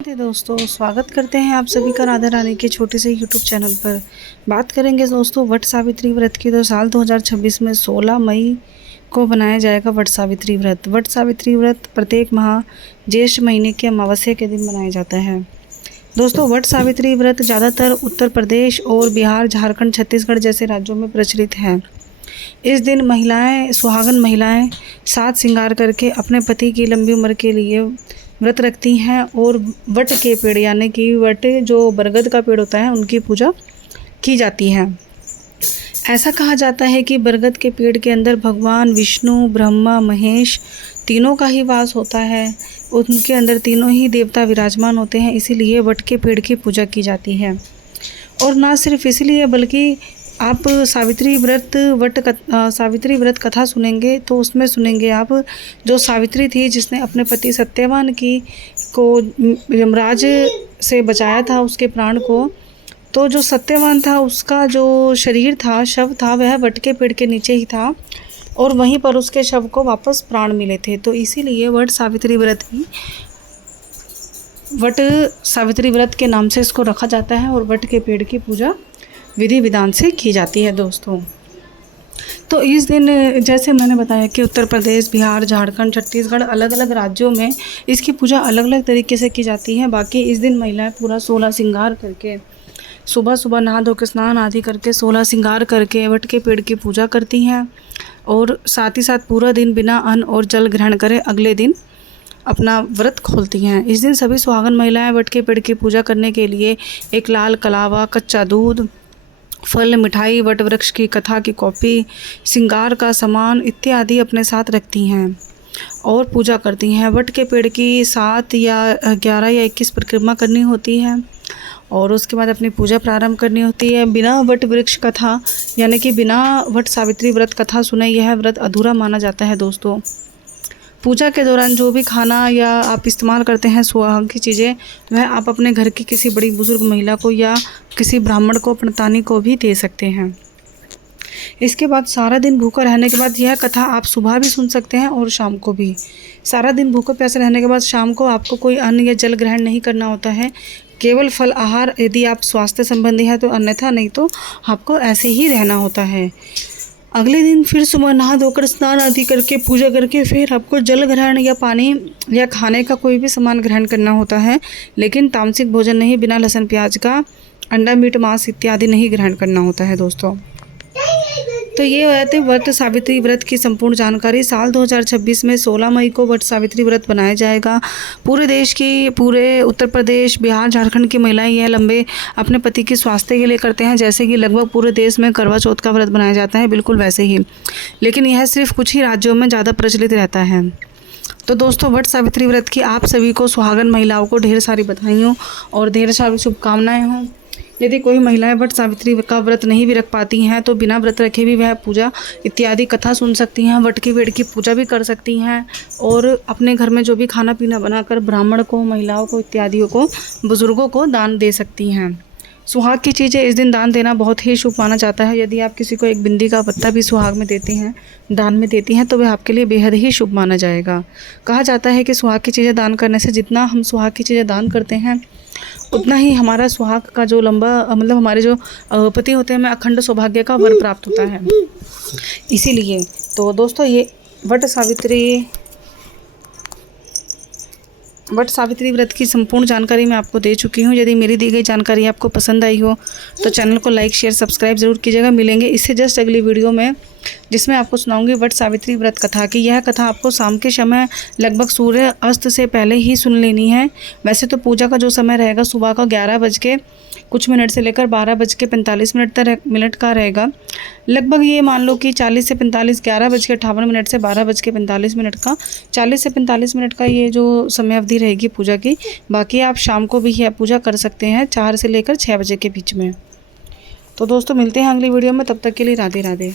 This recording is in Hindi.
दोस्तों स्वागत करते हैं आप सभी का राधा रानी के छोटे से यूट्यूब चैनल पर। बात करेंगे दोस्तों वट सावित्री व्रत की। तो साल 2026 में 16 मई को बनाया जाएगा वट सावित्री व्रत। वट सावित्री व्रत प्रत्येक माह ज्येष्ठ महीने के अमावस्या के दिन मनाया जाता है। दोस्तों वट सावित्री व्रत ज़्यादातर उत्तर प्रदेश और बिहार, झारखंड, छत्तीसगढ़ जैसे राज्यों में प्रचलित है। इस दिन महिलाएं, सुहागन महिलाएं साज श्रृंगार करके अपने पति की लंबी उम्र के लिए व्रत रखती हैं और वट के पेड़ यानी कि वट जो बरगद का पेड़ होता है उनकी पूजा की जाती है। ऐसा कहा जाता है कि बरगद के पेड़ के अंदर भगवान विष्णु, ब्रह्मा, महेश तीनों का ही वास होता है। उनके अंदर तीनों ही देवता विराजमान होते हैं, इसीलिए वट के पेड़ की पूजा की जाती है। और ना सिर्फ इसलिए बल्कि आप सावित्री व्रत कथा सुनेंगे तो उसमें सुनेंगे आप जो सावित्री थी जिसने अपने पति सत्यवान को यमराज से बचाया था उसके प्राण को। तो जो सत्यवान था उसका जो शरीर था, शव था, वह वट के पेड़ के नीचे ही था और वहीं पर उसके शव को वापस प्राण मिले थे। तो इसीलिए वट सावित्री व्रत के नाम से इसको रखा जाता है और वट के पेड़ की पूजा विधि विधान से की जाती है दोस्तों। तो इस दिन जैसे मैंने बताया कि उत्तर प्रदेश, बिहार, झारखंड, छत्तीसगढ़ अलग अलग राज्यों में इसकी पूजा अलग अलग तरीके से की जाती है। बाकी इस दिन महिलाएं पूरा 16 श्रृंगार करके सुबह सुबह नहा धो के स्नान आदि करके 16 श्रृंगार करके वट के पेड़ की पूजा करती हैं और साथ ही साथ पूरा दिन बिना अन्न और जल ग्रहण करे अगले दिन अपना व्रत खोलती हैं। इस दिन सभी सुहागन महिलाएं वट के पेड़ की पूजा करने के लिए एक लाल कलावा, कच्चा दूध, फल, मिठाई, वट वृक्ष की कथा की कॉपी, श्रृंगार का सामान इत्यादि अपने साथ रखती हैं और पूजा करती हैं। वट के पेड़ की 7 या 11 या 21 परिक्रमा करनी होती है और उसके बाद अपनी पूजा प्रारंभ करनी होती है। बिना वट वृक्ष कथा यानी कि बिना वट सावित्री व्रत कथा सुने यह व्रत अधूरा माना जाता है दोस्तों। पूजा के दौरान जो भी खाना या आप इस्तेमाल करते हैं सुहाग की चीज़ें, वह आप अपने घर की किसी बड़ी बुजुर्ग महिला को या किसी ब्राह्मण को, पंडितानी को भी दे सकते हैं। इसके बाद सारा दिन भूखा रहने के बाद यह कथा आप सुबह भी सुन सकते हैं और शाम को भी। सारा दिन भूखे प्यासे रहने के बाद शाम को आपको कोई अन्न या जल ग्रहण नहीं करना होता है, केवल फल आहार यदि आप स्वास्थ्य संबंधी है तो, अन्यथा नहीं तो आपको ऐसे ही रहना होता है। अगले दिन फिर सुबह नहा धोकर स्नान आदि करके पूजा करके फिर आपको जल ग्रहण या पानी या खाने का कोई भी सामान ग्रहण करना होता है, लेकिन तामसिक भोजन नहीं, बिना लहसुन प्याज का, अंडा, मीट, मांस इत्यादि नहीं ग्रहण करना होता है दोस्तों। तो ये हो जाती वट सावित्री व्रत की संपूर्ण जानकारी। साल 2026 में 16 मई को वट सावित्री व्रत बनाया जाएगा। पूरे उत्तर प्रदेश, बिहार, झारखंड की महिलाएं यह लंबे अपने पति की स्वास्थ्य के लिए करते हैं, जैसे कि लगभग पूरे देश में करवा चौथ का व्रत बनाया जाता है, बिल्कुल वैसे ही, लेकिन यह सिर्फ कुछ ही राज्यों में ज़्यादा प्रचलित रहता है। तो दोस्तों वट सावित्री व्रत की आप सभी को, सुहागन महिलाओं को ढेर सारी बधाइयों और ढेर सारी शुभकामनाएं हों। यदि कोई महिलाएं वट सावित्री का व्रत नहीं भी रख पाती हैं तो बिना व्रत रखे भी वह पूजा इत्यादि कथा सुन सकती हैं, वट के पेड़ की पूजा भी कर सकती हैं और अपने घर में जो भी खाना पीना बनाकर ब्राह्मण को, महिलाओं को इत्यादियों को, बुज़ुर्गों को दान दे सकती हैं। सुहाग की चीज़ें इस दिन दान देना बहुत ही शुभ माना जाता है। यदि आप किसी को एक बिंदी का पत्ता भी सुहाग में देते हैं, दान में देती हैं, तो वह आपके लिए बेहद ही शुभ माना जाएगा। कहा जाता है कि सुहाग की चीज़ें दान करने से जितना हम सुहाग की चीज़ें दान करते हैं उतना ही हमारा सुहाग का जो हमारे जो पति होते हैं, हमें अखंड सौभाग्य का वर प्राप्त होता है। इसीलिए तो दोस्तों ये वट सावित्री व्रत की संपूर्ण जानकारी मैं आपको दे चुकी हूँ। यदि मेरी दी गई जानकारी आपको पसंद आई हो तो चैनल को लाइक, शेयर, सब्सक्राइब ज़रूर कीजिएगा। मिलेंगे इससे जस्ट अगली वीडियो में जिसमें आपको सुनाऊंगी वट सावित्री व्रत कथा की। यह कथा आपको शाम के समय लगभग सूर्य अस्त से पहले ही सुन लेनी है। वैसे तो पूजा का जो समय रहेगा सुबह का 11 बज के कुछ मिनट से लेकर 12 बज के 45 मिनट का रहेगा। लगभग ये मान लो कि 40 से 45, 11 बज के 58 मिनट से 12 बज के 45 मिनट का, 40 से 45 मिनट का ये जो समय अवधि रहेगी पूजा की। बाकी आप शाम को भी यह पूजा कर सकते हैं 4 से लेकर 6 बजे के बीच में। तो दोस्तों मिलते हैं अगली वीडियो में, तब तक के लिए राधे राधे।